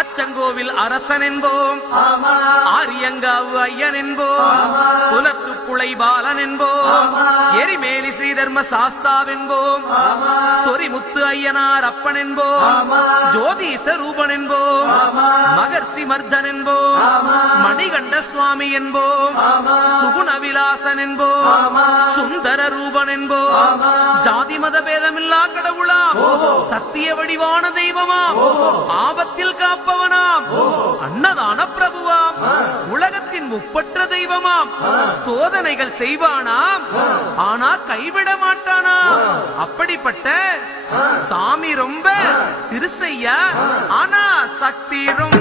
அச்சங்கோவில் அரசன் என்போம், ஆரியங்காவு ஐயன் என்போம், குலத்து புலை பாலன் என்போம், எரிமேலி ஸ்ரீதர்ம சாஸ்தாவென்போம், சொரிமுத்து ஐயனார் அப்பன் என்போம், ஜோதிச ரூபன் என்போம், மகர்ஷி மர்தன் என்போம், மணிகண்ட சுவாமி என்போம், சுகுணவிலாசன் என்போம், சுந்தர ரூபன் என்போம், ஜாதி மத பேதமில்லா கடவுளாம், சத்திய வடிவான தெய்வமாம், ஆபத்தில் காப்பவனாம், அன்னதான பிரபுவாம், உலகத்தின் முப்பற்ற தெய்வமாம், சோதனைகள் செய்வானாம் ஆனா கைவிட மாட்டானாம். அப்படிப்பட்ட சாமி ரொம்ப சிறுசையா, ஆனா சக்தி ரொம்ப